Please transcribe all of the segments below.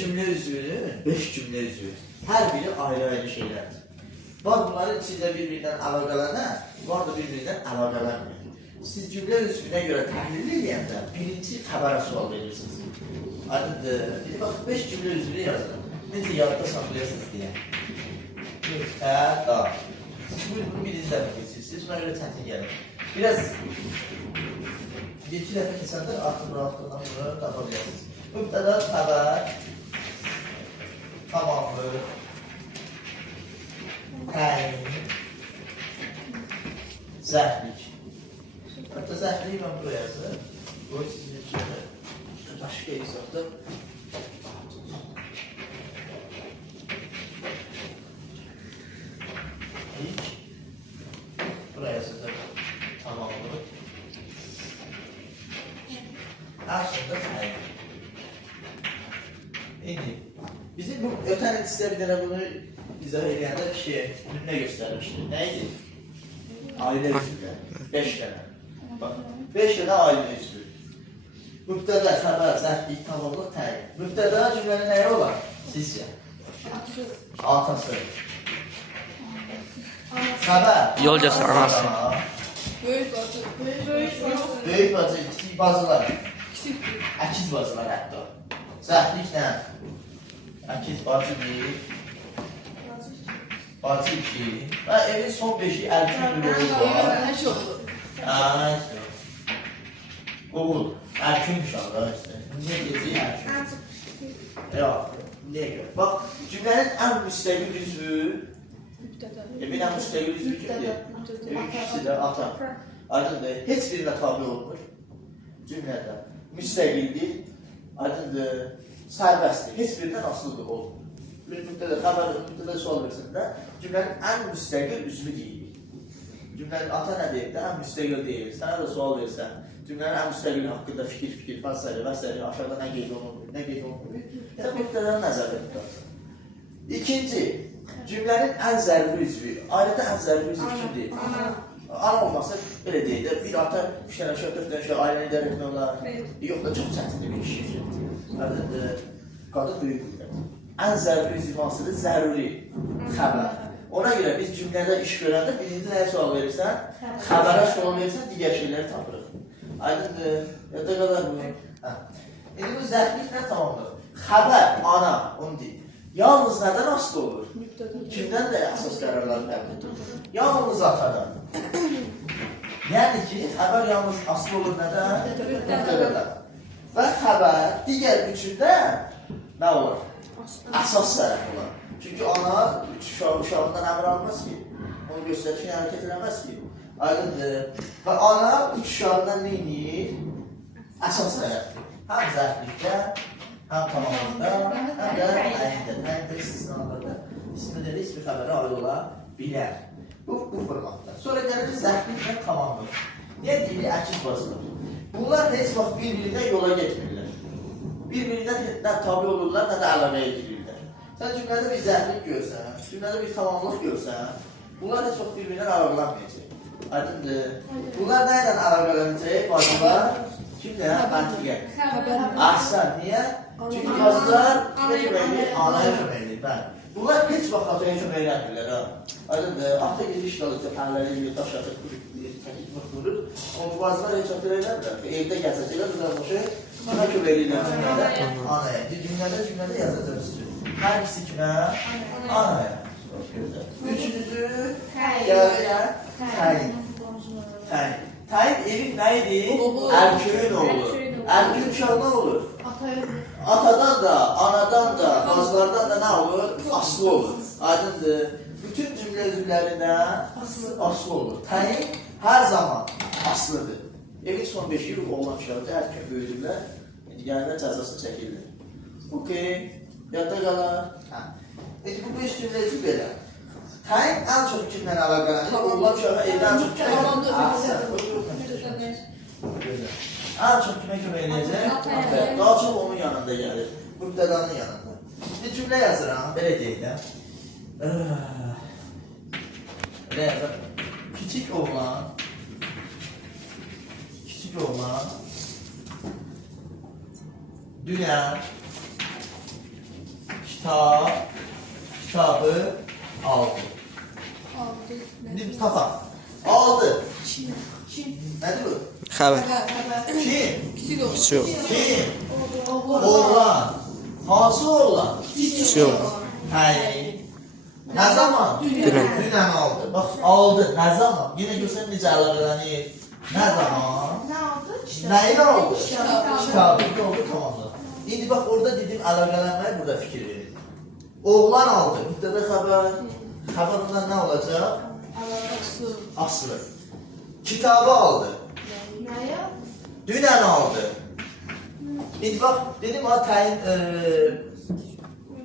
cümle üzvünün 5 cümle üzvü. Her biri ayrı şeylerdir. Var bunların içinde birbirinden əlaqələnər, var da birbirinden əlaqələnmir. Siz cümle üzvünə göre təhlil edəndə birinci xəbərə sual verirsiniz. Aydındır. Bax 5 cümle üzvünü yazın. Necə yadda saxlayasınız deyə. Da. Siz bunu birinizdən keçirsiniz. Buna göre çətin gəlir. Biraz bir-iki dəfə keçəndə artıq rahatlığından bunu tapa bilərsiniz. Mübtəda xəbər, tamamlıq, təyin, zəhlik. Hatta zəhliyi mən buraya yazdım. Bu sizin üçün başqa hesabda. İlk buraya yazdım. Tamamlıq. Aslında təyin. İndi bizim bu ötən sizə bir dənə bunu izah edəndə ne göstərmişdir? Nə idi? Ailə üzvləri. 5 dənə. Bax, 5 dənə ailə üzvü. Mübtəda, xəbər, zərflik, tamamlıq, təyin. Mübtəda cümlənin nəyi olar? Sizcə? Atası. Xəbər. Yol göstər, anası. Böyük bacı. Böyük bacı, kiçik bacılar. Əkiz bacılar hətta. Zərflik nə? Əkiz bacı 1. Bacı 2. Və evin son 5-i əlkin bir oğul var. Həş oldu. Oğul. Əlkin uşaqlar işte. Niyə gecək əlkin? Yox. Niyə görə? Bax, cümlənin ən müstəqil üzvü evin ən müstəqil üzvü kimdir? Evin ikisi də ata. Aydındır. Heç birinə tabi olmur. Cümlədə müstəqildir. Aydındır. Sərbəstdir. Heç birindən asılıdır olmur. Bir müddədə xəbər, müddədə sual versində cümlənin ən müstəqil üzvü deyilir. Cümlənin ata nə deyir də, ən müstəqil deyil. Sənə də sual versən, cümlənin ən müstəqil haqqında fikir, və s. aşağıda nə qeyd olunur, nə qeyd olunur. Yəni müddədən nəzərdə tutarsan. İkinci, cümlənin ən zəruri üzvü. Ailədə ən zəruri üzvü kimdir? Ana olmasa belə deyil də, bir ata 3 dənə uşaq, 4 dənə uşaq ailəni idarə etmək olar. Yox da çox çətindir bir kişi üçün. Qadın böyük bildir. Ən zəruri üzvü hansıdır? Zəruri xəbər. Ona görə biz cümlədə iş görəndə birinci nəyə sual verirsən? Xəbərə sual verirsən, digər şeyləri tapırıq. Aydındır. Yadda qədər bu. İndi bu zərflik nə tamamdır? Xəbər, ana, onu deyil. Yalnız nədən asılı olur? Kimdən də əsas qərarlar qəbul edir? Yalnız atadan. Yəni ki, xəbər yalnız asılı olur nədən? Mübtədadan. Və xəbər digər üçündə nə olur? Əsas tərəf olar. Çünki ana uşağından əmr almaz ki, onu göstərişini hərəkət eləməz ki. Aydındır. Və ana uşağından neyini? Əsas tərəfdir. Həm zərflikdə, həm tamamlıqda, həm də əyində. Əyində istisnalarda ismi xəbərə aid ola bilər. Bu formatda. Sonra gəlir zərflik və tamamlıq. Niyə deyilir? Əkiz basılır. Bunlar heç vaxt bir-birindən yola getmirlər. Bir-birindən nə tabi olurlar, nə də əlaqəyə girirlər. Sən cümlədə bir zərflik görsən, cümlədə bir tamamlıq görsən, bunlar heç vaxt bir-birindən əlaqələnməyəcək. Aydındır. Bunlar nə ilə əlaqələnəcək? Bacılar kimdə? Məntiqə. Əhsən. Niyə? Çünki bacılar kimə köməkdir? Anaya köməkdir. Bunlar heç vaxt ataya kömək eləmirlər. Aydındır. Ata gedir işgalır, əhləri ilə daş atır, təkik mıxdurur. O bacılar heç atır eləmirlər. Evdə gəzəcəklər, bunlar boşu. Buna kömək edirlər cümlədə anaya. Cümlədə yazacaq üstü. Hər ikisi kimə? Anaya. Çox gözəl. Üçüncüsü gəlirlər. Təyin. Təyin evin nə idi? Ərköyün oğlu. Ərköy uşaq nə olur? Atadan da, anadan da, bacılardan da nə olur? Aslı olur. Aydındır. Bütün cümlə üzvlərindən aslı olur. Təyin hər zaman aslıdır. Evin son 5 il oğlan uşaqdır, hər kim böyüdürlər, gəlirlər cəzası çəkirlər. Okey, yadda qalar. Bu 5 cümlə üzvü belə. Təyin ən çox kimlə əlaqələnir? Oğlan uşağı evdə ən çox kimlə əlaqələnir? Ən çox kimə kömək edəcək? Daha çox onun yanında gəlir. Mübtədanın yanında. Bir cümlə yazıram, belə deyək də. Belə yazıram. Kiçik oğlan dünən kitabı aldı. Aldı. İndi tapaq. Aldı. Kim? Nədir bu? Xəbər. Kim? Kiçik oğlan. Kiçik oğlan. Kim? Oğlan. Hansı oğlan? Kiçik oğlan. Hayır. Ne zaman? Dünən. Dünən aldı. Bak aldı. Ne zaman? Yine görsen necə əlaqələnir. Ne zaman? Nəyin aldı? Kitabı. Oldu tamamdır. İndi bak orada dedim əlaqələnməyə burada fikir verin. Oğlan aldı. Mübtədə xəbər. Xəbər ondan nə olacaq? Aslı. Aslı. Kitabı aldı. Dünən aldı. İndi bax, dedim ha təyin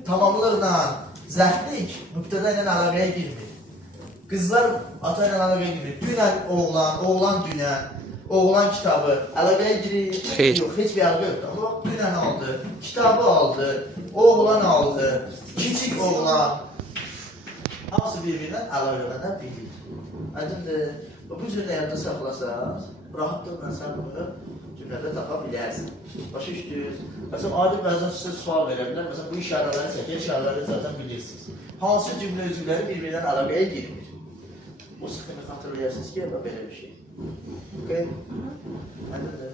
tamamlıqla zərflik mübtədə ilə əlaqəyə girmir. Qızlar ata ilə əlaqəyə girmir. Dünən oğlan, oğlan dünən, oğlan kitabı əlaqəyə girir. Xeyr. Yox, heç bir əlaqə yoxdur. Amma bax, dünən aldı, kitabı aldı, oğlan aldı, kiçik oğlan. Hamısı bir-birindən əlaqələnə bilir. Aydındır. Bu cür yadda saxlasaq, rahatlıqla sən bunu cümlədə tapa bilərsən. Başa düşdünüz? Məsələn, adi bəzən sizə sual verə bilər. Məsələn, bu işarələri çəkir, işarələri zaten bilirsiniz. Hansı cümlə üzvləri bir-birindən əlaqəyə girmir? O sıxını xatırlayasınız ki, belə bir şey. Okay? Aydındır.